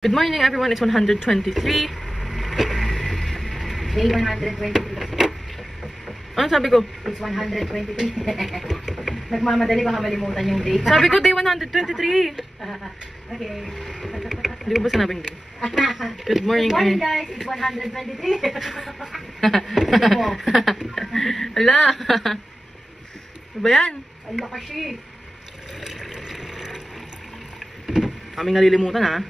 Good morning everyone, it's 123. Day 123. Ano sabi ko? It's 123. Nagmamadali baka malimutan yung day. Sabi ko day 123. Okay. Hindi ko ba sinabing day? Good morning, Good morning guys, it's 123. Ala! Ano ba yan? Ang lakas eh. Kaming nalilimutan ha.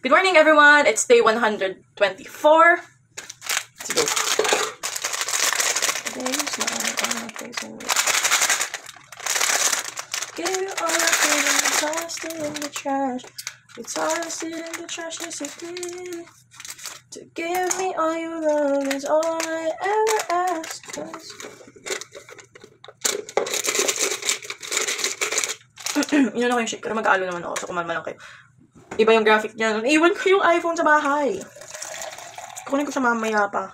Good morning everyone, it's day 124. Let's go. Give all I can and tossed it in the trash. You tossed it in the trash, yes you did. To give me all your love is all I ever ask. Yun ako yung shake, pero mag-aalo naman ako, so kumalma lang kayo. Iba yung graphic niya. Iwan ko yung iPhone sa bahay. Kukunin ko sa mamaya pa.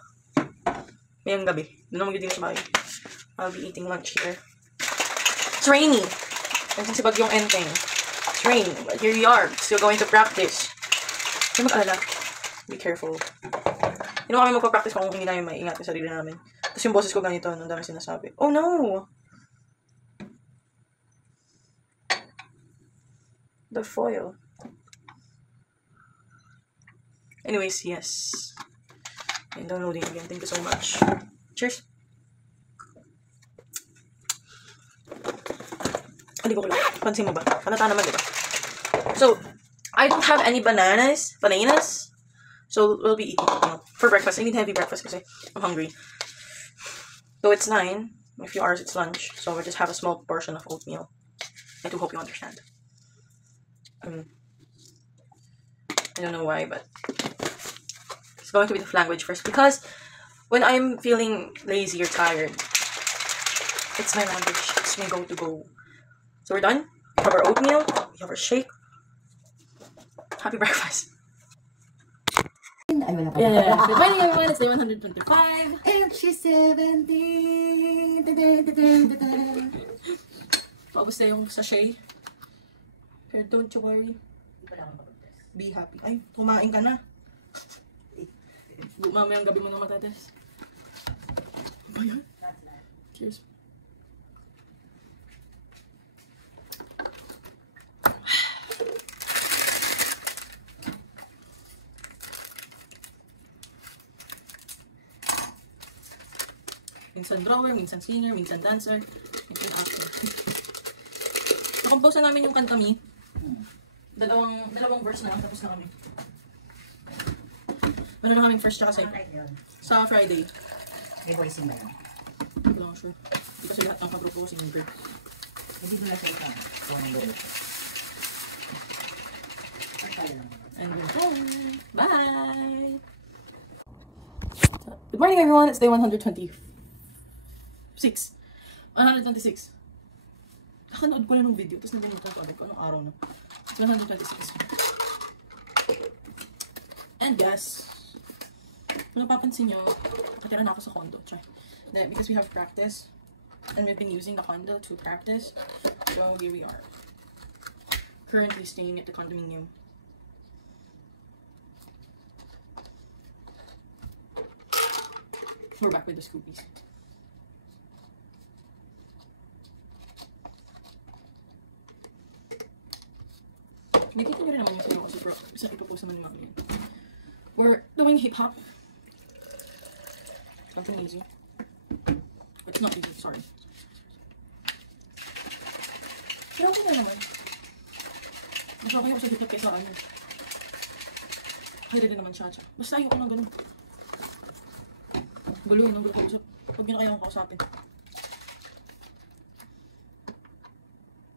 Mayang gabi. Doon na magiting sa bahay. I'll be eating lunch here. It's rainy. Nagsisibag yung enteng. It's rainy. But here we are. Still going to practice. Hindi mag-alala. Be careful. Hindi mo kami magpa-practice kung hindi namin maingat yung sarili namin. Tapos yung boses ko ganito. Nung dami sinasabi. Oh no! The foil. Anyways, yes. And downloading again. Thank you so much. Cheers. Hindi ko lang. Pansin mo ba? Panata naman, diba? So, I don't have any bananas. So, we'll be eating oatmeal. For breakfast. I need heavy breakfast kasi I'm hungry. So, it's 9. In a few hours, it's lunch. So, we'll just have a small portion of oatmeal. I do hope you understand. I don't know why, but it's going to be the language first because when I'm feeling lazy or tired, it's my language. It's my go. So we're done. We have our oatmeal. We have our shake. Happy breakfast. Ay, wala pa. Yeah. Good morning everyone. It's day 125. And she's 17. Paubos na yung sachet. Pero don't you worry. Be happy. Ay, kumain ka na. Mamayang gabi mo na matates. Ano ba yan? Cheers. Minsan drawer, minsan singer, minsan dancer, minsan actor. Nakompose na namin yung kanta mi. Dalawang verse na lang, tapos na kami. Ano na kaming first tsaka second? Sa Friday. May voicing ba yan? Hindi ko lang sure. Hindi kasi lahat ng kagrupo ko singer. Hindi mo na sa ito. And we're done. Bye! Good morning everyone, it's day 126. 126. Nakanood ko lang ng video, tapos nagalimutan ko agad ko anong araw na. 126. And yes, kung napapansin nyo, nakatira na ako sa condo. Because we have practice, and we've been using the condo to practice, so here we are. Currently staying at the condominium. We're back with the Scoopies. Nakita nyo rin naman yung sayo kasi bro, isang ipopost naman yung mga we're doing hip-hop. Something easy. It's not easy, sorry. Pero okay na naman. Mas okay ako sa hip-hop kaysa ano. Kaya rin naman cha-cha. Basta yung unang ganun. Gulo yun, ang gulo kausap. Huwag nyo na kaya akong kausapin.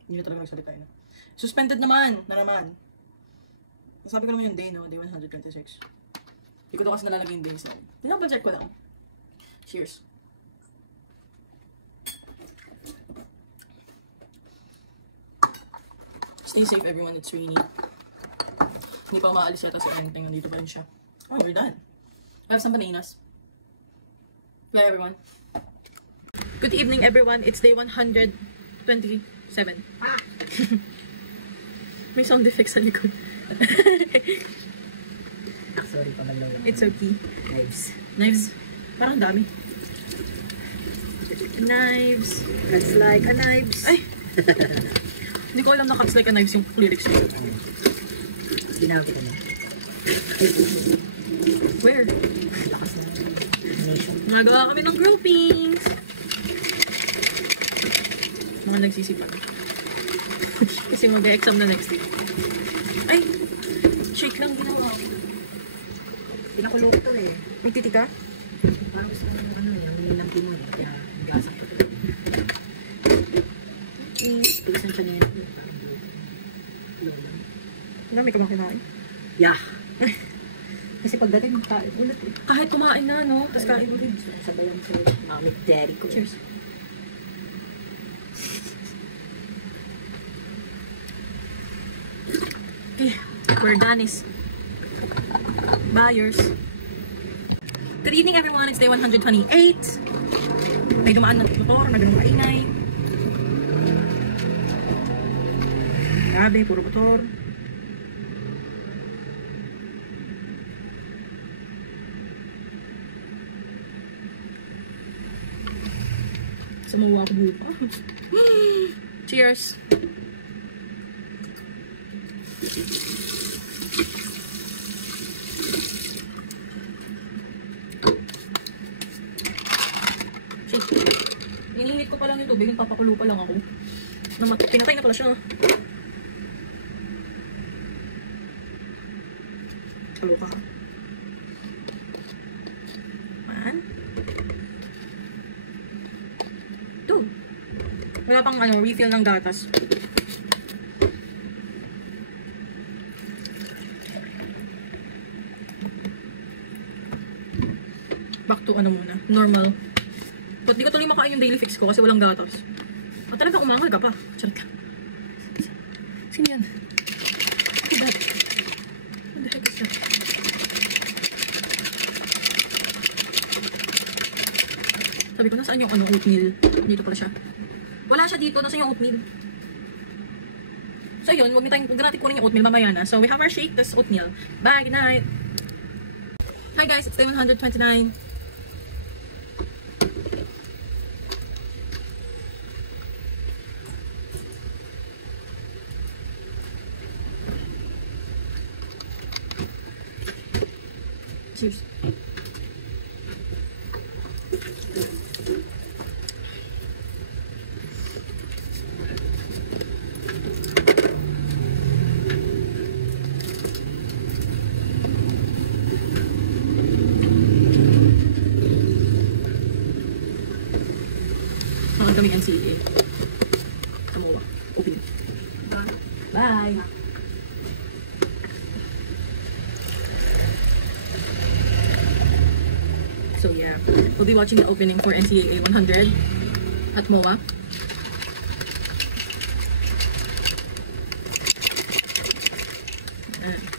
Hindi na talaga magsalita yun. Suspended naman! Sabi ko naman yung day, no? Day 126. Hindi ko to kasi nalalagay yung day, so pinapag-check ko lang. Cheers! Stay safe everyone, it's rainy. Hindi pa umaalis yata si anything. Nandito pa rin siya. Oh, we're done. I have some bananas. Bye, everyone. Good evening, everyone. It's day 127. May sound effects sa likod. Sorry, pabalaw lang. It's okay. Knives. Knives. Parang dami. Knives. Cuts like a knives. Ay! Hindi ko alam na cuts like a knives yung lyrics ko. Ginawa kita na. Where? Lakas na. Nation. Nagawa kami ng groupings. Mga nagsisipag. Kasi mag-exam na next week. Ay! Shake lang ginawa ko. Pinakulok to eh. Magtitika? Parang gusto mo ano eh, ang nilang timoy. Kaya gasak ko to. Pilisan siya niya. Parang low lang. Dami ka bang kinain? Yeah. Kasi pagdating, kain ulit eh. Kahit kumain na, no? Tapos kain ulit. Sabayan sa mamit daddy ko. Cheers. Okay, we're done is buyers. Good evening, everyone. It's day 128. May dumaan na motor, nagano'ng maingay. Grabe, puro motor. Sumuwa ko buka. Cheers! Ininit ko pa lang yung tubig, nagpapakulo pa lang ako. Pinatay na pala siya. Halo ka. Man. Ito. Wala pang refill ng gatas. Back to muna, normal. But di ko tuloy makain yung daily fix ko kasi walang gatas. At talagang umangal ka pa. Charot ka. Sino yan? Who's that? What the heck is that? Sabi ko, nasaan yung oatmeal? Dito pala siya. Wala siya dito. Nasaan yung oatmeal? So yun, huwag natin kunin yung oatmeal mamaya na. So we have our shake, tas oatmeal. Bye, good night! Hi guys, it's day 129. Cheers. Ang daming NCA. Kamuha. Open. Bye. So yeah, we'll be watching the opening for NCAA 100 at MOA.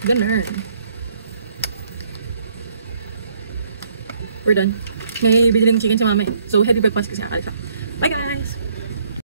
Ganun. We're done. May bibiling chicken si mama eh. So heavy breakfast kasi akala siya.